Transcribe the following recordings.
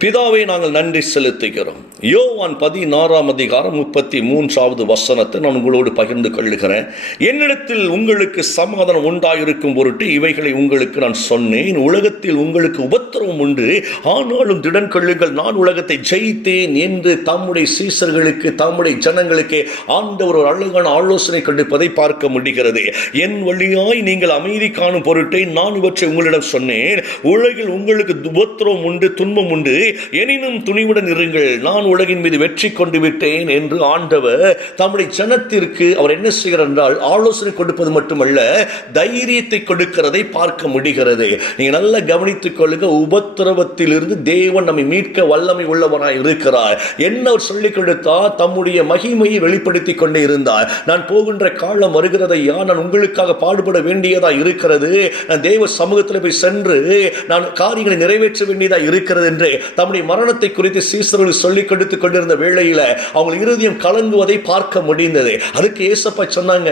பிதாவை நாங்கள் நன்றி செலுத்துகிறோம். யோவான் பதினாறாம் அதிகாரம் முப்பத்தி மூன்றாவது வசனத்தை நான் உங்களோடு பகிர்ந்து கொள்ளுகிறேன். என்னிடத்தில் உங்களுக்கு சமாதானம் உண்டாயிருக்கும் பொருட்டு இவைகளை உங்களுக்கு நான் சொன்னேன். உலகத்தில் உங்களுக்கு உபத்திரவம் உண்டு. ஆனாலும் திடன் கொள்ளுங்கள் நான் உலகத்தை ஜெயித்தேன் என்று தம்முடைய சீசர்களுக்கு தம்முடைய ஜனங்களுக்கு ஆண்டவர் ஒரு அழகான ஆலோசனை கண்டிப்பதை பார்க்க முடிகிறது. என் வழியாய் நீங்கள் அமைதி காணும் பொருட்டை நான் இவற்றை உங்களிடம் சொன்னேன். உலகில் உங்களுக்கு உபத்திரவம் உண்டு துன்பம் உண்டு. எனினும் துணிவுடன் இருங்கள். நான் உலகின் மீது வெற்றி கொண்டு விட்டேன் என்று ஆண்டவர் தம்முடைய ஜனத்திற்கு அவர் என்ன செய்கிறார் என்றால் ஆலோசனை கொடுப்பது மட்டுமல்ல தைரியத்தை கொடுக்கிறதை பார்க்க முடிகிறது. நீங்க நல்லா கவனித்துக் கொள்ளுங்க உபத்திரவத்திலிருந்து தேவன் நம்மை மீட்க வல்லமை உள்ளவனாய் இருக்கிறார். என்ன அவர் சொல்லிக் கொடுத்தா தம்முடைய மகிமையை வெளிப்படுத்தி கொண்டே இருந்தார். நான் போகின்ற காலம் வருகிறதையா நான் உங்களுக்காக பாடுபட வேண்டியதா இருக்கிறது? நான் தேவ சமூகத்தில் போய் சென்று நான் காரியங்களை நிறைவேற்ற வேண்டியதா இருக்கிறது என்று தம்முடைய மரணத்தை குறித்து சீசர்கள் சொல்லிக் கொடுத்து கொண்டிருந்த வேளையில் அவங்க இருதயம் கலங்குவதை பார்க்க முடிந்தது. அதுக்கு ஏசப்பா சொன்னாங்க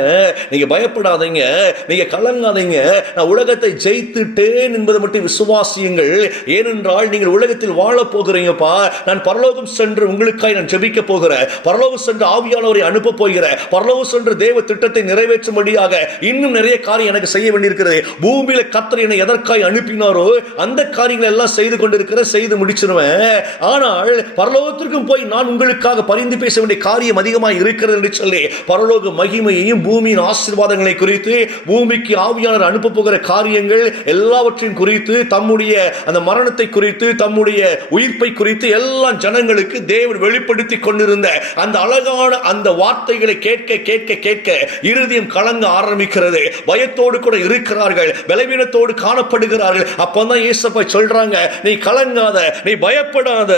நீங்க பயப்படாதீங்க நீங்க கலங்காதீங்க. நான் உலகத்தை ஜெயித்துட்டேன் என்பதை மட்டும் விசுவாசியுங்கள். ஏனென்றால் நீங்கள் உலகத்தில் வாழ போகிறீங்கப்பா. நான் பரலோகம் சென்று உங்களுக்காய் நான் ஜெபிக்க போகிறேன். பரலோகம் சென்று ஆவியானவரை அனுப்ப போகிறேன். பரலோகம் சென்று தேவ திட்டத்தை நிறைவேற்றும்படியாக இன்னும் நிறைய காரியம் எனக்கு செய்ய வேண்டியிருக்கிறது. பூமியில கத்தர் என்னை எதற்காய் அனுப்பினாரோ அந்த காரியங்களை எல்லாம் செய்து கொண்டிருக்கிற செய்து முடிச்சிருவேன் ஆனால் பரலோகத்திற்கும் போய் நான் உங்களுக்காக பரிந்து பேச வேண்டிய காரியம் அதிகமாக இருக்கிறது என்று சொல்லி பரலோக மகிமையையும் பூமியின் ஆசீர்வாதங்களை குறித்து பூமிக்கு ஆவியாளர் அனுப்ப போகிற காரியங்கள் எல்லாவற்றையும் குறித்து தம்முடைய அந்த மரணத்தை குறித்து தம்முடைய உயிர்ப்பை குறித்து எல்லா ஜனங்களுக்கு தேவன் வெளிப்படுத்தி கொண்டிருந்த அந்த அழகான அந்த வார்த்தைகளை கேட்க கேட்க கேட்க இருதயம் கலங்க ஆரம்பிக்கிறது. பயத்தோடு கூட இருக்கிறார்கள் பலவீனத்தோடு காணப்படுகிறார்கள். அப்பதான் ஏசப்பா சொல்றாங்க நீ கலங்காத நீ பயப்படாத.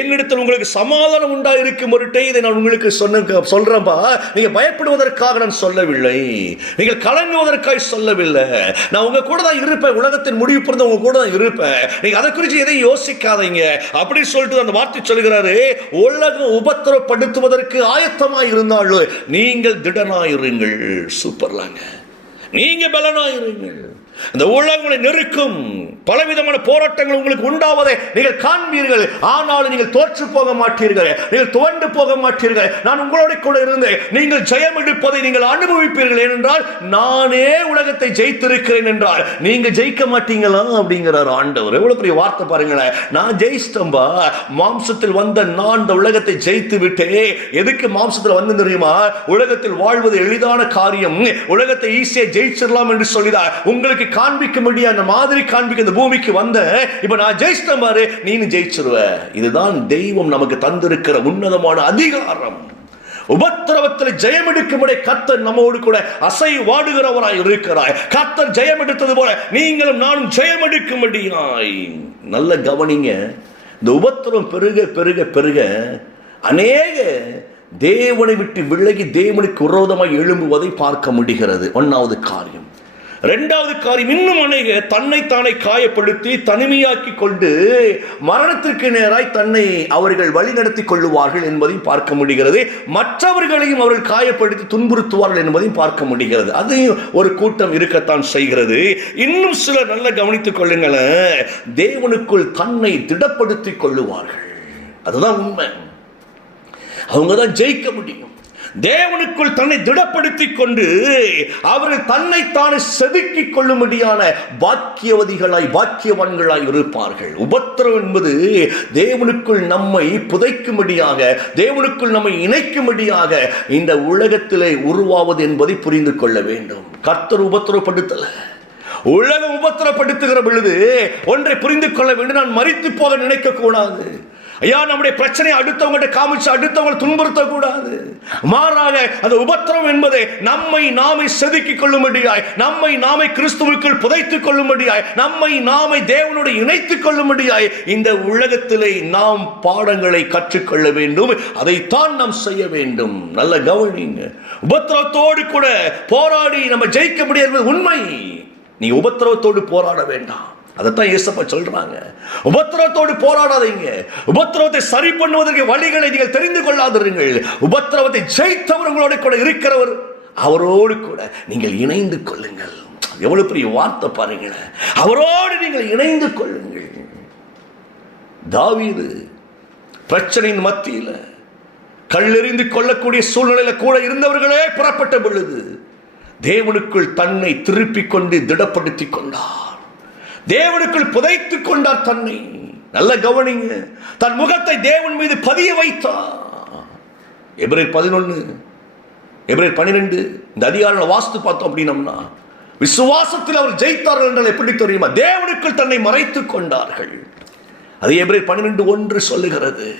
என்னிடத்தில் உங்களுக்கு சமாதானம் உண்டா இருக்கும் பொருட்டே இதை நான் உங்களுக்கு சொன்ன சொல்றேன்பா. நீங்க பயப்படுவதற்காக நான் சொல்லவில்லை. நீங்கள் கலங்குவதற்காக சொல்லவில்லை. நான் உங்க கூட தான் இருப்பேன். உலகத்தின் முடிவு பிறந்த உங்க கூட தான் இருப்பேன். நீங்க அதை குறித்து எதையும் யோசிக்காதீங்க. அப்படின்னு சொல்லிட்டு அந்த வார்த்தை சொல்கிறாரு உலகம் உபத்திரப்படுத்துவதற்கு ஆயத்தமாக இருந்தாலும் நீங்கள் திடனாயிருங்கள். சூப்பர்லாங்க நீங்க பலனாயிருங்கள். இந்த உலகங்களை நெருக்கும் பலவிதமான போராட்டங்கள் உங்களுக்கு உண்டாவதை நீங்கள் காண்பீர்கள். ஆனாலும் நீங்கள் தோற்று போக மாட்டீர்கள். நீங்கள் துவண்டு போக மாட்டீர்கள். நான் உங்களோட கூட இருந்து நீங்கள் ஜெயம் எடுப்பதை நீங்கள் அனுபவிப்பீர்கள். ஏனென்றால் நானே உலகத்தை ஜெயித்திருக்கிறேன் என்றால் நீங்க ஜெயிக்க மாட்டீங்களா அப்படிங்கிறார் ஆண்டவர். எவ்வளவு பெரிய வார்த்தை பாருங்களேன். நான் ஜெயிச்சிட்டம்பா மாம்சத்தில் வந்த நான் இந்த உலகத்தை ஜெயித்து விட்டே எதுக்கு மாம்சத்தில் வந்து தெரியுமா? உலகத்தில் வாழ்வது எளிதான காரியம். உலகத்தை ஈஸியா ஜெயிச்சிடலாம் என்று சொல்லிதான் உங்களுக்கு காண்பிக்க முடிய அந்த மாதிரி காண்பிக்க இந்த பூமிக்கு வந்த இப்ப நான் ஜெயிச்சிட்டேன் பாரு நீனு ஜெயிச்சிருவ. இதுதான் தெய்வம் நமக்கு தந்திருக்கிற உன்னதமான அதிகாரம். உபத்திரவத்தில் ஜெயம் எடுக்கும்படி கத்தர் நம்மோடு கூட அசை வாடுகிறவராய் இருக்கிறாய். கத்தர் ஜெயம் எடுத்தது போல நீங்களும் நானும் ஜெயம் எடுக்கும்படியாய் நல்ல கவனிங்க இந்த உபத்திரம் பெருக பெருக பெருக அநேக தேவனை விட்டு விலகி தேவனுக்கு விரோதமாக எழும்புவதை பார்க்க முடிகிறது. ஒன்னாவது காரியம். ரெண்டாவது காரியம் இன்னும் அநேக தன்னைத்தானே காயப்படுத்தி தனிமையாக்கி கொண்டு மரணத்திற்கு நேராய் தன்னை அவர்கள் வழிநடத்தி கொள்ளுவார்கள் என்பதையும் பார்க்க முடிகிறது. மற்றவர்களையும் அவர்கள் காயப்படுத்தி துன்புறுத்துவார்கள் என்பதையும் பார்க்க முடிகிறது. அதையும் ஒரு கூட்டம் இருக்கத்தான் செய்கிறது. இன்னும் சிலர் நல்ல கவனித்துக் கொள்ளுங்களேன். தேவனுக்குள் தன்னை திடப்படுத்திக் கொள்ளுவார்கள். அதுதான் உண்மை. அவங்க தான் ஜெயிக்க முடியும். தேவனுக்குள் தன்னை திடப்படுத்திக் கொண்டு அவர்கள் தன்னைத்தானே செதுக்கிக் கொள்ளும்படியான பாக்கியவதிகளாய் பாக்கியவான்களாய் இருப்பார்கள். உபத்திரம் என்பது தேவனுக்குள் நம்மை புதைக்கும்படியாக தேவனுக்குள் நம்மை இணைக்கும்படியாக இந்த உலகத்திலே உருவாவது என்பதை புரிந்து கொள்ள வேண்டும். கர்த்தர் உபத்திரப்படுத்தல. உலகம் உபத்திரப்படுத்துகிற பொழுது ஒன்றை புரிந்து கொள்ள வேண்டும். நான் மறித்து போக நினைக்க கூடாது ஐயா நம்முடைய பிரச்சனையை அடுத்தவங்கள்ட்ட காமிச்சு அடுத்தவங்களை துன்புறுத்தக்கூடாது. மாறாக அந்த உபத்திரம் என்பதை நம்மை நாமே செதுக்கிக் கொள்ளும்படியாய் நம்மை நாமே கிறிஸ்துவுக்குள் புதைத்துக் கொள்ளும்படியாய் நம்மை நாமே தேவனோடு இணைத்துக் கொள்ளும்படியாய் இந்த உலகத்திலே நாம் பாடங்களை கற்றுக்கொள்ள வேண்டும். அதைத்தான் நாம் செய்ய வேண்டும். நல்ல கவனிங்க. உபத்திரத்தோடு கூட போராடி நம்ம ஜெயிக்க முடியாது உண்மை. நீ உபத்திரவத்தோடு போராட வேண்டாம். அதைத்தான் ஏசப்பா சொல்றாங்க. உபத்திரவத்தோடு போராடாதீங்க. உபத்திரவத்தை சரி பண்ணுவதற்கு வழிகளை நீங்கள் தெரிந்து கொள்ளாதிருங்கள். உபத்திரவத்தை ஜெயித்தவர் உங்களோட கூட இருக்கிறவர் அவரோடு கூட நீங்கள் இணைந்து கொள்ளுங்கள். எவ்வளவு பெரிய வார்த்தை பாருங்களேன். அவரோடு நீங்கள் இணைந்து கொள்ளுங்கள். தாவீது பிரச்சனையின் மத்தியில் கல்லெறிந்து கொள்ளக்கூடிய சூழ்நிலையில கூட இருந்தவர்களே புறப்பட்ட பொழுது தேவனுக்குள் தன்னை திருப்பிக் கொண்டு திடப்படுத்திக் கொண்டார். தேவனுக்குள் புதைத்துக் கொண்டார் தன்னை. நல்ல கவனிங்க. தன் முகத்தை தேவன் மீது பதிய வைத்தார் எபிரேர் பதினொன்று எபிரேர் பனிரெண்டு இந்த அதிகாரங்களை வாஸ்து பார்த்தோம் அப்படின்னம்னா விசுவாசத்தில் அவர் ஜெயித்தார்கள் என்றால் எப்படி தெரியுமா? தேவனுக்குள் தன்னை மறைத்துக் கொண்டார்கள். அது எபிரேர் பன்னிரெண்டு ஒன்று சொல்லுகிறது.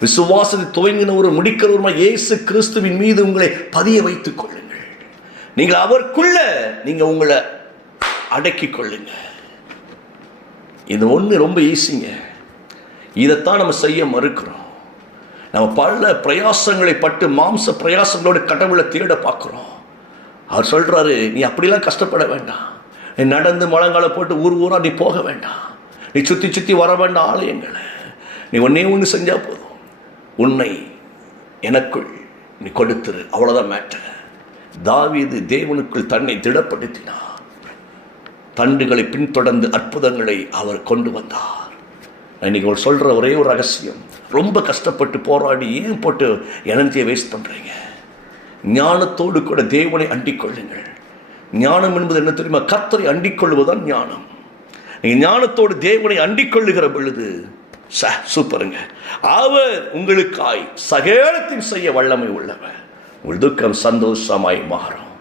விசுவாசத்தை துவங்கின ஒரு முடிக்கிறவருமா இயேசு கிறிஸ்துவின் மீது உங்களை பதிய வைத்துக் கொள்ளுங்கள். நீங்கள் அவருக்குள்ள நீங்கள் உங்களை அடக்கிக் கொள்ளுங்கள். இது ஒன்று ரொம்ப ஈஸிங்க இதைத்தான் நம்ம செய்ய மறுக்கிறோம். நம்ம பல பிரயாசங்களை பட்டு மாம்ச பிரயாசங்களோட கடவுளை தேட பார்க்குறோம். அவர் சொல்கிறாரு நீ அப்படிலாம் கஷ்டப்பட வேண்டாம். நீ நடந்து முழங்கால போட்டு ஊர் ஊராக நீ போக வேண்டாம். நீ சுற்றி சுற்றி வர வேண்டாம் ஆலயங்களை. நீ ஒன்றே ஒன்று செஞ்சால் போதும். உன்னை எனக்குள் நீ கொடுத்துரு. அவ்வளோதான் மேட்டர் தாவீது தேவனுக்குள் தன்னை திடப்படுத்தினான் தண்டுகளை பின்தொடர்ந்து அற்புதங்களை அவர் கொண்டு வந்தார். இன்னைக்கு அவர் சொல்கிற ஒரே ஒரு ரகசியம் ரொம்ப கஷ்டப்பட்டு போராடி ஏன் போட்டு எனர்ஜியை வேஸ்ட் பண்ணுறீங்க ஞானத்தோடு கூட தேவனை அண்டிக்கொள்ளுங்கள் ஞானம் என்பது என்ன தெரியுமா? கத்தரை அண்டிக்கொள்வதுதான் ஞானம். நீங்கள் ஞானத்தோடு தேவனை அண்டிக்கொள்ளுகிற பொழுது ச சூப்பருங்க. அவர் உங்களுக்காய் சகேலத்தையும் செய்ய வல்லமை உள்ளவர். உங்கள் துக்கம் சந்தோஷமாய் மாறும்.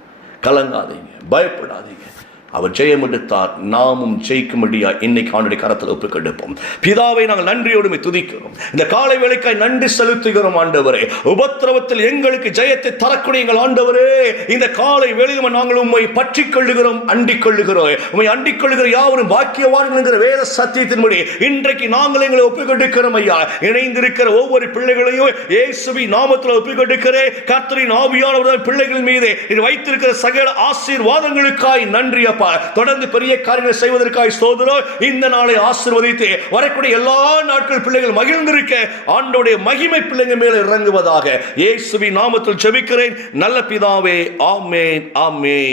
கலங்காதீங்க பயப்படாதீங்க. அவர் ஜெயம் எடுத்தார் நாமும் ஜெயிக்கும்படியா இன்னைக்கு ஆண்டுடைய கரத்தில் ஒப்புக் கொடுப்போம் பிதாவை நாங்கள் நன்றியோடுமை துதிக்கிறோம். இந்த காலை வேலைக்காய் நன்றி செலுத்துகிறோம் ஆண்டவரே. உபத்திரவத்தில் எங்களுக்கு ஜெயத்தை தரக்கூடிய எங்கள் ஆண்டவரே. இந்த காலை வேலையில் நாங்கள் உண்மை பற்றி கொள்ளுகிறோம் அண்டிக் கொள்ளுகிறோம். உண்மை அண்டிக் கொள்ளுகிற யாவரும் பாக்கியவான்கள் என்கிற வேத சத்தியத்தின்படி இன்றைக்கு நாங்கள் எங்களை ஒப்புக் ஐயா. இணைந்திருக்கிற ஒவ்வொரு பிள்ளைகளையும் இயேசுவி நாமத்தில் ஒப்புக் கொடுக்கிறேன் கர்த்தரின் ஆவியானவர் பிள்ளைகள் மீது. இது வைத்திருக்கிற சகல ஆசீர்வாதங்களுக்காய் நன்றி அப்பா. தொடர்ந்து பெரிய காரியங்களை செய்வதற்காய் சோதரம் இந்த நாளை ஆசிர்வதித்து வரக்கூடிய எல்லா நாட்கள் பிள்ளைகள் மகிழ்ந்திருக்க ஆண்டோடைய மகிமை பிள்ளைங்க மேல இறங்குவதாக இயேசுவி நாமத்தில் செபிக்கிறேன் நல்ல பிதாவே ஆமேன் ஆமேன்.